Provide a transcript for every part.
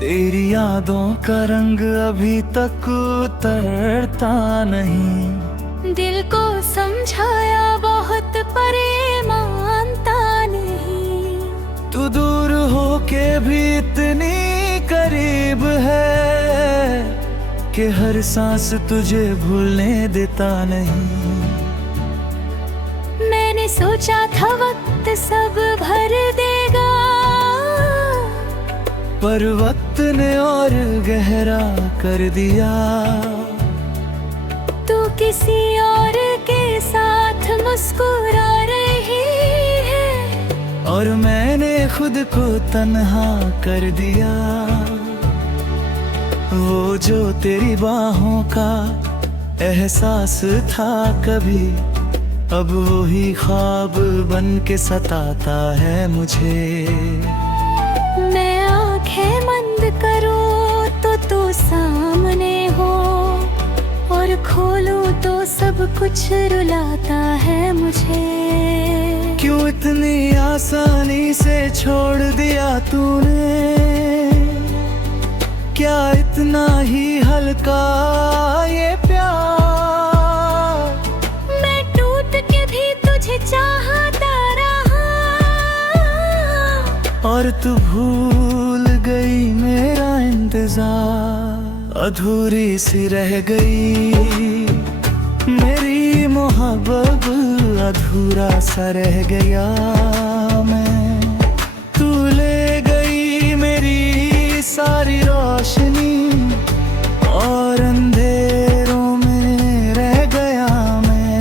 तेरी यादों का रंग अभी तक उतरता नहीं। दिल को समझाया बहुत पर ये मानता नहीं। तू दूर होके भी इतनी करीब है कि हर सांस तुझे भूलने देता नहीं। मैंने सोचा था वक्त सब भर देगा, पर वक्त ने और गहरा कर दिया। तू किसी और के साथ मुस्कुरा रही है, और मैंने खुद को तन्हा कर दिया। वो जो तेरी बाहों का एहसास था कभी, अब वही ख्वाब बन के सताता है मुझे। मैं आंखें बंद करूं तो तू सामने हो, और खोलूं तो सब कुछ रुलाता है मुझे। क्यों इतनी आसानी से छोड़ दिया तूने, क्या इतना ही हल्का ये प्यार। मैं टूट के भी तुझे चाहता रहा, और तू भूल गई मेरा इंतजार। अधूरी सी रह गई मेरी मोहब्बत, अधूरा सा रह गया मैं। तू ले गई मेरी सारी रोशनी, और अंधेरों में रह गया मैं।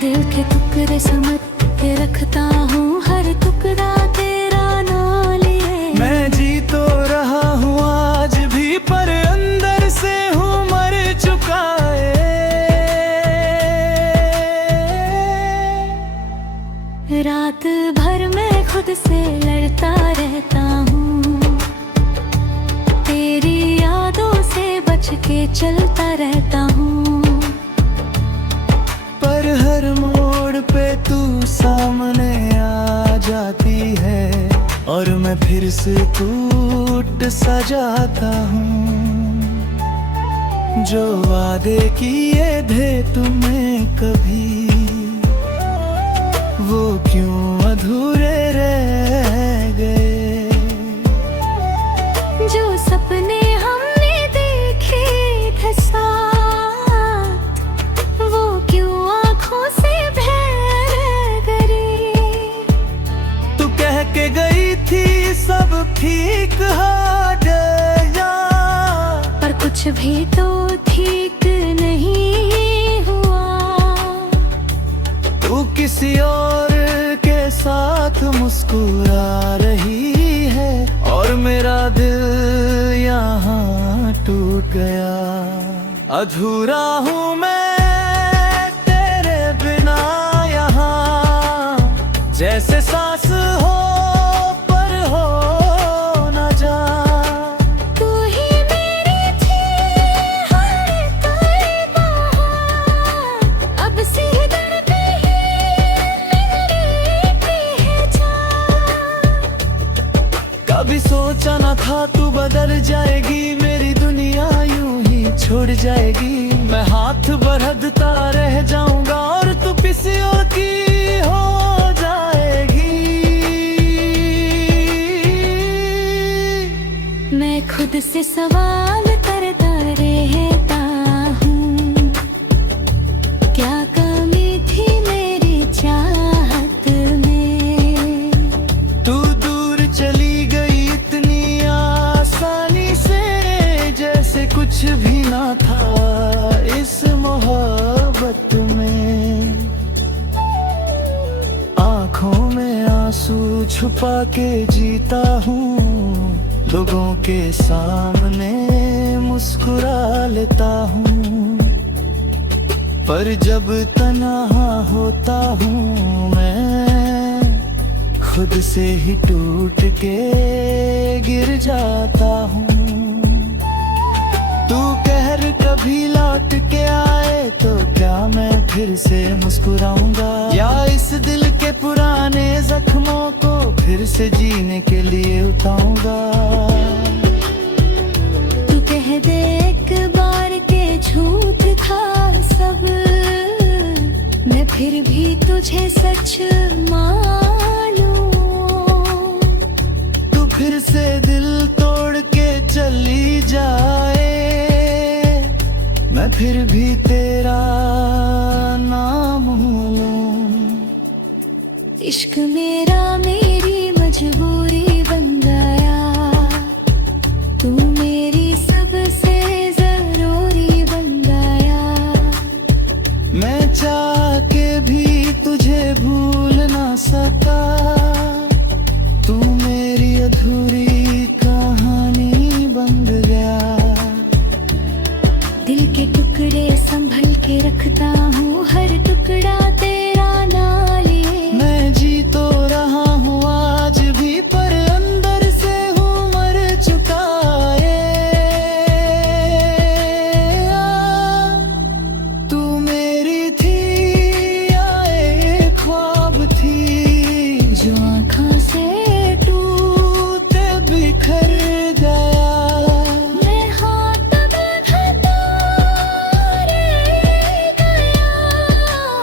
दिल के टुकड़े समझ के रखता हूँ, हर टुकड़ा तेरा नाम लिए। मैं जी तो रहा हूँ आज भी, पर अंदर से हूँ मर चुका है। रात भर मैं खुद से लड़ता रहता हूँ, तेरी यादों से बच के चलता रहता हूँ। पर हर मोड़ पे तू सामने आ जाती है, और मैं फिर से टूट सा जाता हूँ। जो वादे किए थे तुम्हें कभी, वो क्यों अधूरे रह गए। जो सपने हमने देखे थे साथ, वो क्यों आँखों से बह गए। तू कह के गई थी सब ठीक हो गया, पर कुछ भी तो ठीक नहीं हुआ। तू किसी और के साथ मुस्कुरा रही है, और मेरा दिल यहाँ टूट गया। अधूरा हूँ मैं तेरे बिना यहाँ, जैसे सांस हो पर हो न जा। तू ही मेरी थी हर कोई बात, अब सिरदर्द पे ही मेरी है जान। कभी सोचा न था तू बदल जाएगी, मेरी दुनिया यूं ही छोड़ जाएगी। मैं हाथ बढ़ता रह जाऊंगा, और तू किसी और की हो जाएगी। मैं खुद से सवाल करता रहता हूँ, क्या कमी थी मेरी चाहत में। तू दूर चली गई इतनी आसानी से, जैसे कुछ भी ना था इस मोहब्बत में। आँखों में आंसू छुपा के जीता हूँ, लोगों के सामने मुस्कुरा लेता हूँ। पर जब तन्हा होता हूँ मैं, खुद से ही टूट के गिर जाता हूँ। तू कह कभी लौट के आए तो क्या मैं फिर से मुस्कुराऊंगा, या इस दिल के पुराने जख्मों को फिर से जीने के लिए उठाऊंगा। तू कह दे एक बार के झूठ था सब, मैं फिर भी तुझे सच मान लूं। तू फिर से दिल तोड़ के चली जाए, मैं फिर भी तेरा नाम लूं। इश्क मेरा मेरी मजबूरी बन गया, तू मेरी सबसे जरूरी बन गया। मैं चाह के भी तुझे भूल ना सका, तू मेरी अधूरी कहानी बन गया। दिल के टुकड़े संभल के रखता हूँ, हर टुकड़ा तेरा ना लिए। मैं जी तो रहा हूँ आज भी, पर अंदर से हूँ मर चुका है। तू मेरी थी या एक ख्वाब थी, जो आँखों से टूटे बिखर गया। मैं हाथ बढ़ाता रह गया,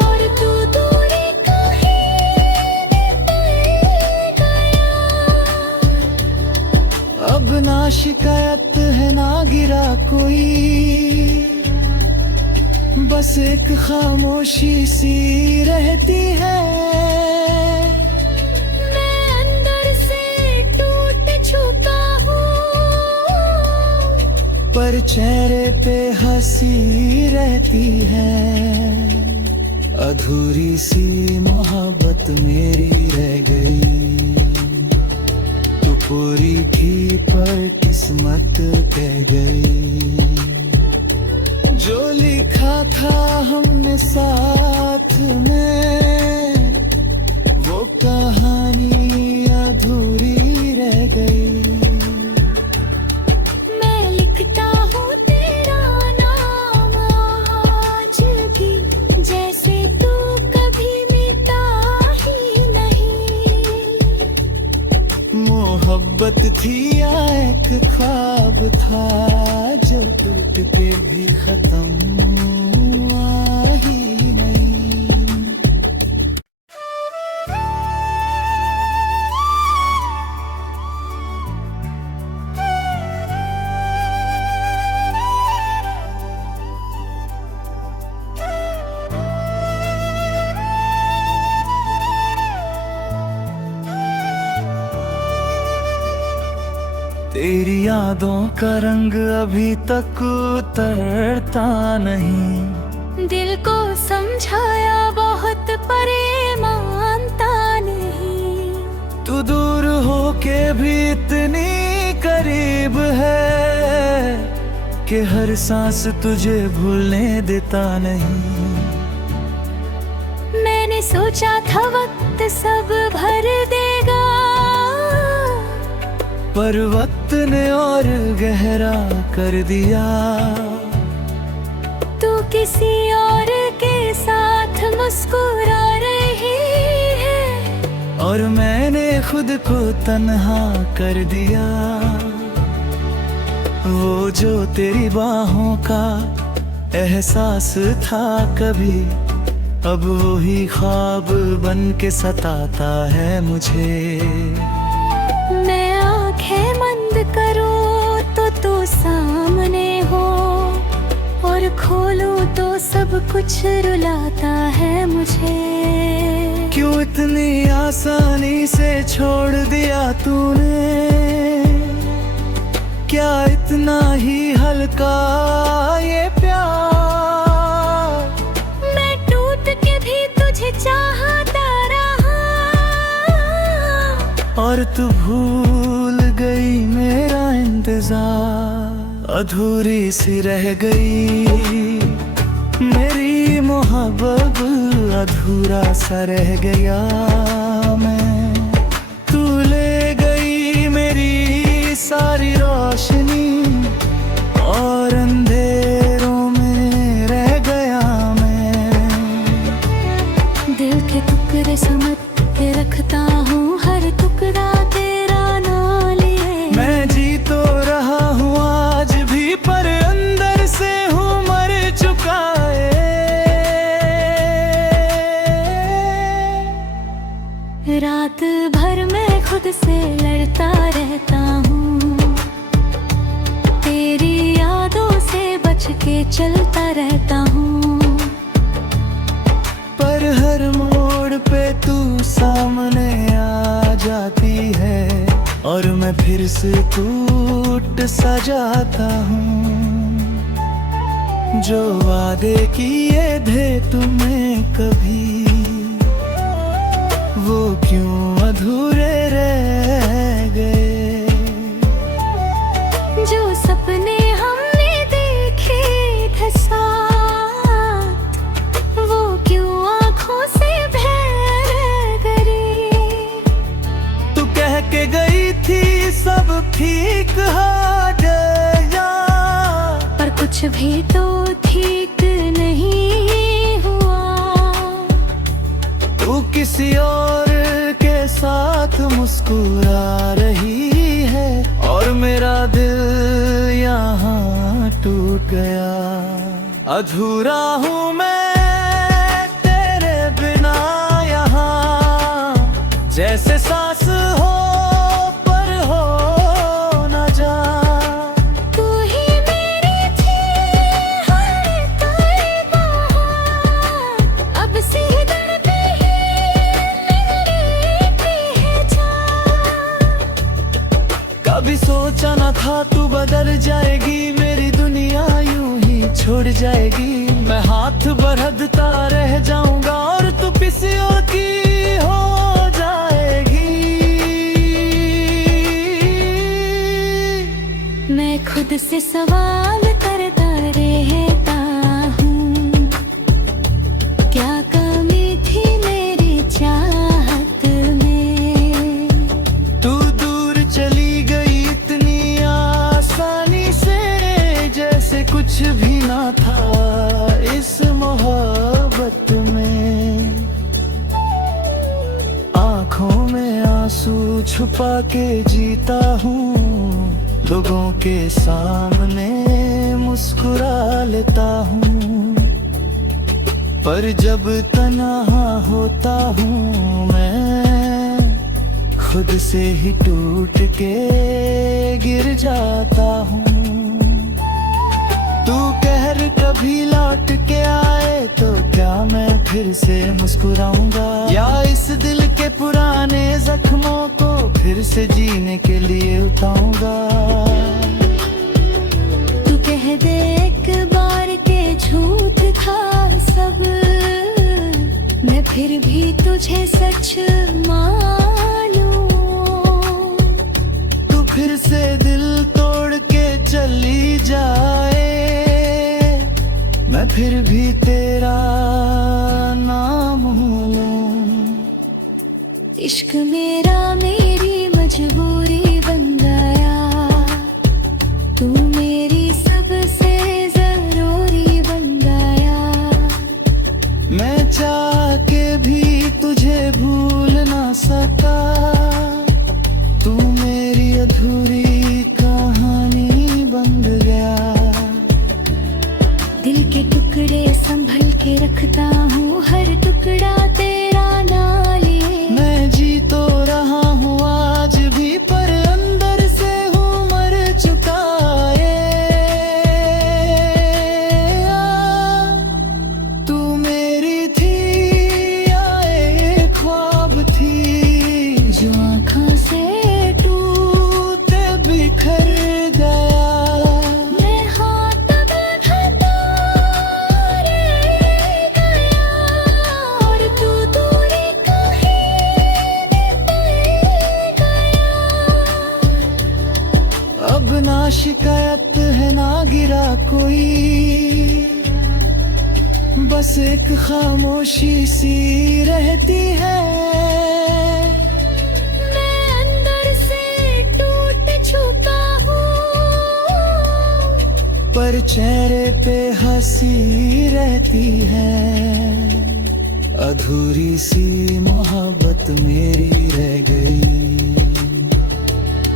और तू दूरी कहीं निकल गया। अब ना शिकायत है ना गिरा कोई, बस एक खामोशी सी रहती है। मैं अंदर से टूट चुका हूँ, पर चेहरे पे हंसी रहती है। अधूरी सी मोहब्बत मेरी रह गई, तू पूरी थी पर किस्मत कह गई। जो लिखा था हमने साथ में, वो कहानी अधूरी रह गई। मैं लिखता हूँ तेरा नाम आज भी, जैसे तू कभी मिटा ही नहीं। मोहब्बत थी या एक ख्वाब था, जो टूट के भी खत्म हुआ ही नहीं। तेरी यादों का रंग अभी तक उतरता नहीं, दिल को समझाया बहुत पर ये मानता नहीं। तू दूर होके भी इतनी करीब है, कि हर सांस तुझे भूलने देता नहीं। मैंने सोचा था वक्त सब भर देगा, पर वक्त ने और गहरा कर दिया। तू किसी और के साथ मुस्कुरा रही है, और मैंने खुद को तन्हा कर दिया। वो जो तेरी बाहों का एहसास था कभी, अब वो ही ख्वाब बन के सताता है मुझे। मैं आंखें बंद करूं तो तू सामने हो, और खोलूं तो सब कुछ रुलाता है मुझे। क्यों इतनी आसानी से छोड़ दिया तूने, क्या इतना ही हल्का ये प्यार। मैं टूट के भी तुझे चाहता रहा, और तू भूल गई मेरा इंतजार। अधूरी सी रह गई मेरी मोहब्बत, अधूरा सा रह गया मैं। तू ले गई मेरी सारी रोशनी, और अंधेरे टुकड़े समझ के रखता हूँ हर टुकड़ा तेरा नाम लिए। मैं जी तो रहा हूँ आज भी पर अंदर से हूँ मर चुका है। रात भर मैं खुद से लड़ता रहता हूँ, तेरी यादों से बच के चलता रहता हूँ। पर हर मोड़ पे तू सामने आ जाती है और मैं फिर से टूट सा जाता हूँ। जो वादे किए थे तुम्हें कभी वो क्यों अधूरे रह गए। जो सपने हमने देखे थे साथ वो क्यों आँखों से बह गए। तू कह के गई थी सब ठीक हो गया, पर कुछ भी तो ठीक नहीं हुआ। तू किसी और के साथ मुस्कुरा रही है और मेरा दिल यहाँ टूट गया। अधूरा हूँ मैं तेरे बिना यहाँ, जैसे सांस हो पर हो न जा। तू ही मेरी थी हर तलबा, अब सिरदर्द पे ही मिलती है जान। कभी सोचा न था तू बदल जाएगी, मेरी दुनिया यूं ही छोड़ जाएगी। मैं हाथ बढ़ता रह जाऊंगा और तू किसी और की हो जाएगी। मैं खुद से सवाल करता रहता हूँ, क्या कमी थी मेरी चाहत में। तू दूर चली गई इतनी आसानी से, जैसे कुछ भी ना था इस मोहब्बत में। आँखों में आंसू छुपा के जीता हूँ, लोगों के सामने मुस्कुरा लेता हूँ। पर जब तन्हा होता हूँ मैं खुद से ही टूट के गिर जाता हूँ। तू कहर कभी लौट के आए तो क्या मैं फिर से मुस्कुराऊंगा, या इस दिल के पुराने जख्मों को फिर से जीने के लिए उठाऊंगा। तू कह दे एक बार के झूठ था सब, मैं फिर भी तुझे सच मानूं। तू फिर से दिल तोड़ के चली जाए, मैं फिर भी तेरा नाम लूं। इश्क मेरा मेरी मजबूरी बन गया, तू मेरी सबसे जरूरी बन गया। मैं चाह के भी तुझे भूल ना सका, तू मेरी अधूरी कहानी बन गया। दिल के टुकड़े संभल के रखता हूँ हर टुकड़ा तेरा नाम लिए। मैं जी तो रहा हूँ आज भी पर अंदर से हूँ मर चुका है। तू मेरी थी या एक ख्वाब थी, जो आँखों से टूटे बिखर गया। मैं हाथ बढ़ाता रह गया और तू दूरी कहीं निकल गया। अब ना शिकायत है ना गिरा कोई, बस एक खामोशी सी रहती है। मैं अंदर से टूट चुका हूँ, पर चेहरे पे हंसी रहती है। अधूरी सी मोहब्बत मेरी रह गई।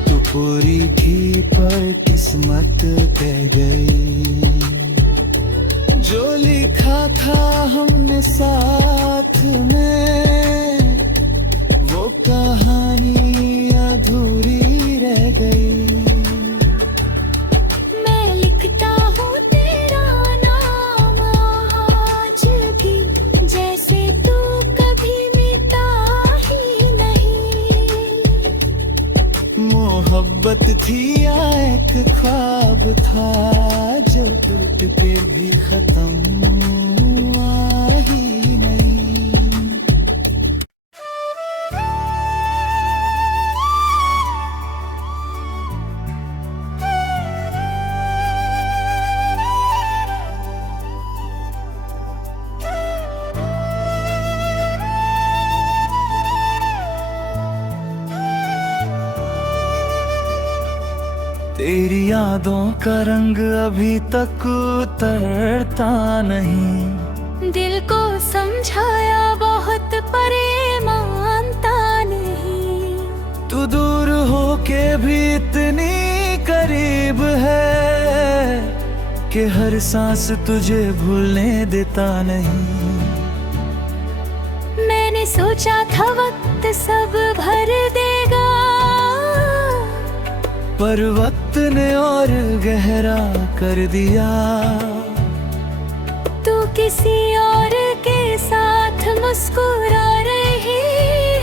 तू पूरी थी पर किस्मत कह गई। जो लिखा था हमने साथ में वो कहानी अधूरी रह गई। मैं लिखता हूँ तेरा नाम आज भी, जैसे तू कभी मिटा ही नहीं। मोहब्बत थी या एक ख्वाब था जो टूट के भी खत्म हुआ ही नहीं। तेरी यादों का रंग अभी तक उतरता नहीं। दिल को समझाया बहुत पर ये मानता नहीं। तू दूर होके भी इतनी करीब है कि हर सांस तुझे भूलने देता नहीं। मैंने सोचा था वक्त सब भर देगा, पर वक्त ने और गहरा कर दिया। तू किसी और के साथ मुस्कुरा रही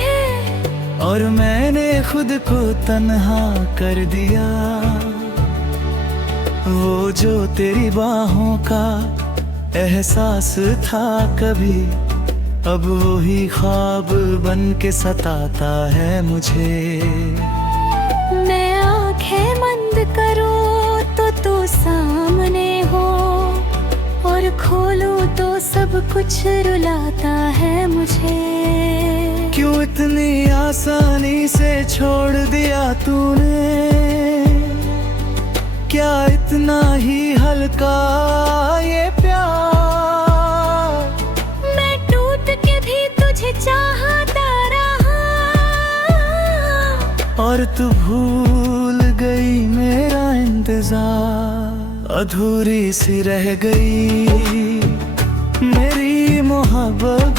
है और मैंने खुद को तन्हा कर दिया। वो जो तेरी बाहों का एहसास था कभी, अब वो ही ख्वाब बन के सताता है मुझे। मैं आंखें बंद करूं तो तू सामने हो, और खोलूं तो सब कुछ रुलाता है मुझे। क्यों इतनी आसानी से छोड़ दिया तूने, क्या इतना ही हल्का ये प्यार। मैं टूट के भी तुझे चाहता रहा, और तू भूल गई मेरा इंतजार। अधूरी सी रह गई मेरी मोहब्बत,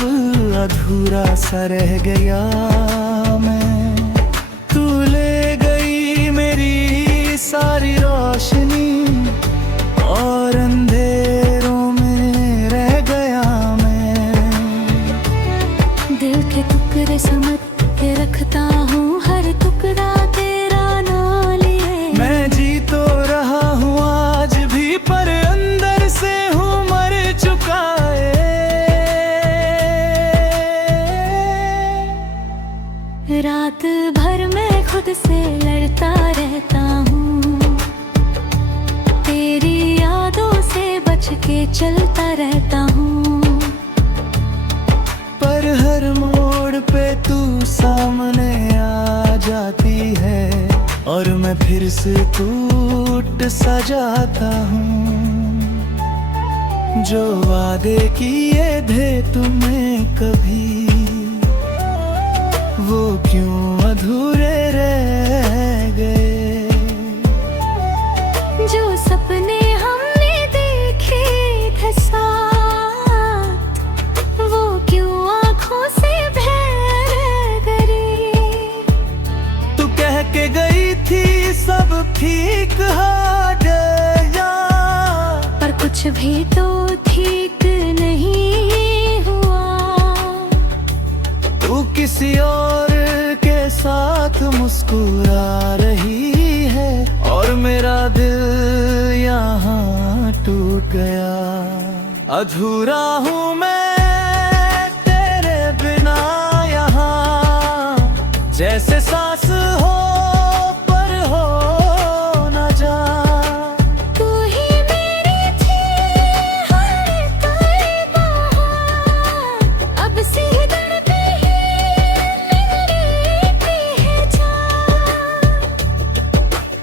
अधूरा सा रह गया मैं। तू ले गई मेरी सारी रोशनी और अंधेरों में रह गया मैं। दिल के टुकड़े समेट के रखता हूँ, हर टुकड़ा तेरा नाम लिए। मैं जी तो रहा हूँ आज भी, पर अंदर से हूँ मर चुका है। रात भर मैं खुद से लड़ता रहता हूँ, तेरी यादों से बच के चलता रहता हूँ। पर हर मोड़ पे तू सामने आ जाती है और मैं फिर से टूट सा जाता हूँ। जो वादे किए थे तुम्हें कभी, वो क्यों अधूरे रह गए। जो सपने हमने देखे थे साथ, वो क्यों आँखों से बह गए। तू कह के गई थी सब ठीक हो गया, पर कुछ भी तो ठीक नहीं हुआ। तू किसी और के साथ मुस्कुरा रही है और मेरा दिल यहाँ टूट गया। अधूरा हूँ मैं तेरे बिना यहाँ, जैसे सांस हो पर हो न जा। तू ही मेरी थी हर कोई बात, अब सिरदर्द पे ही मेरी पहचान।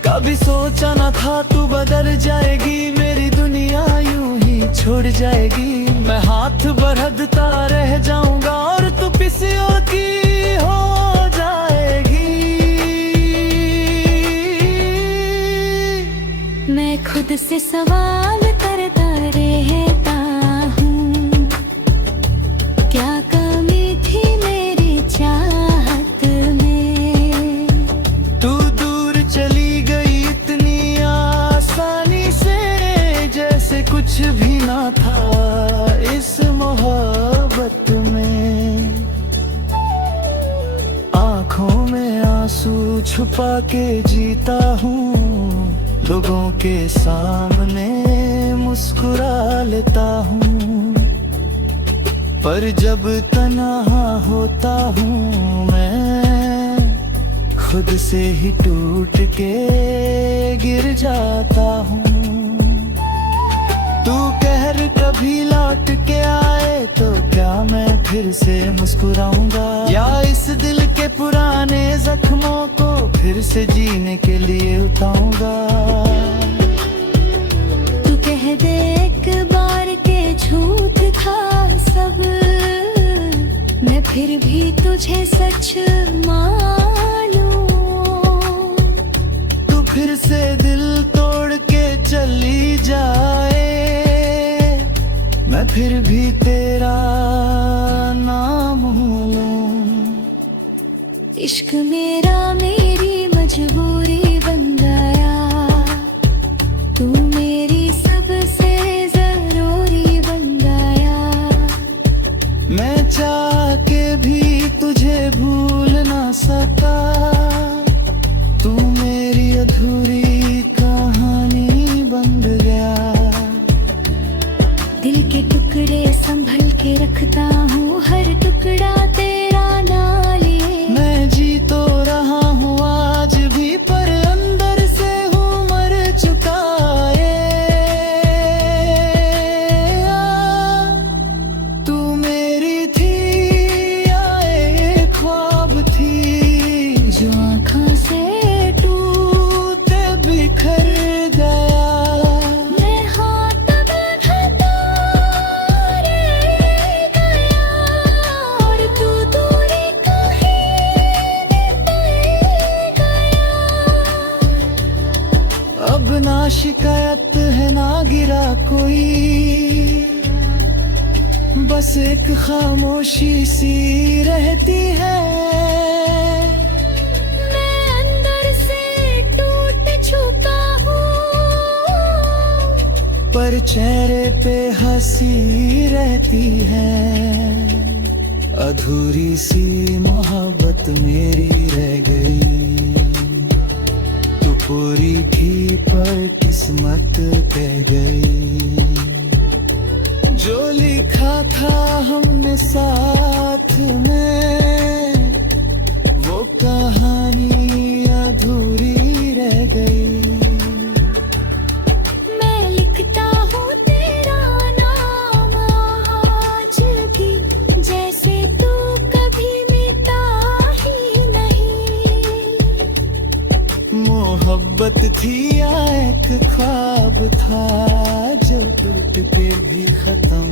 कभी सोचा न था तू बदल जाएगी, मेरी दुनिया यूं ही छोड़ जाएगी, मैं हाथ बढ़ता रह जाऊंगा और तू पिसियों की हो जाएगी। मैं खुद से सवाल करता रहता हूँ, क्या कमी थी मेरी चाहत में। तू दूर चली गई इतनी आसानी से, जैसे कुछ भी ना था इस मोहब्बत में। आंखों में आंसू छुपा के जीता हूँ, लोगों के सामने मुस्कुरा लेता हूँ, पर जब तन्हा होता हूँ मैं खुद से ही टूट के गिर जाता हूँ। तू कहर कभी लौट के आए तो क्या मैं फिर से मुस्कुराऊंगा, या इस दिल के पुराने जख्मों को फिर से जीने के लिए उठाऊंगा। तू कह दे एक बार के झूठ था सब, मैं फिर भी तुझे सच मान लूं। तू फिर से दिल तोड़ के चली जाए, मैं फिर भी तेरा नाम लूं। इश्क मेरा मेरी मजबूरी बन गया, तू मेरी सबसे जरूरी बन गया। मैं चाह के भी तुझे भूल ना सका, तू मेरी अधूरी कहानी बन गया। दिल के टुकड़े संभल के रखता हूँ, हर टुकड़ा तेरा ना लिए। मैं जी तो रहा हूँ आज भी, पर अंदर से हूँ मर चुका तू मेरी थी या एक ख्वाब थी, जो आँखों से टूटे बिखर गया। मैं हाथ बढ़ता रह गया और तू दूरी कहीं निकल गया। अब ना शिकायत है ना गिरा कोई, बस एक खामोशी सी रहती है। मैं अंदर से टूट चुका हूँ, पर चेहरे पे हंसी रहती है। अधूरी सी मोहब्बत मेरी रह गई, तू पूरी थी पर किस्मत कह गई। जो लिखा था हमने साथ में, वो कहानी अधूरी रह गई। मैं लिखता हूँ तेरा नाम आज भी, जैसे तू कभी मिटा ही नहीं। मोहब्बत थी या एक ख्वाब था, जो टूट के भी खत्म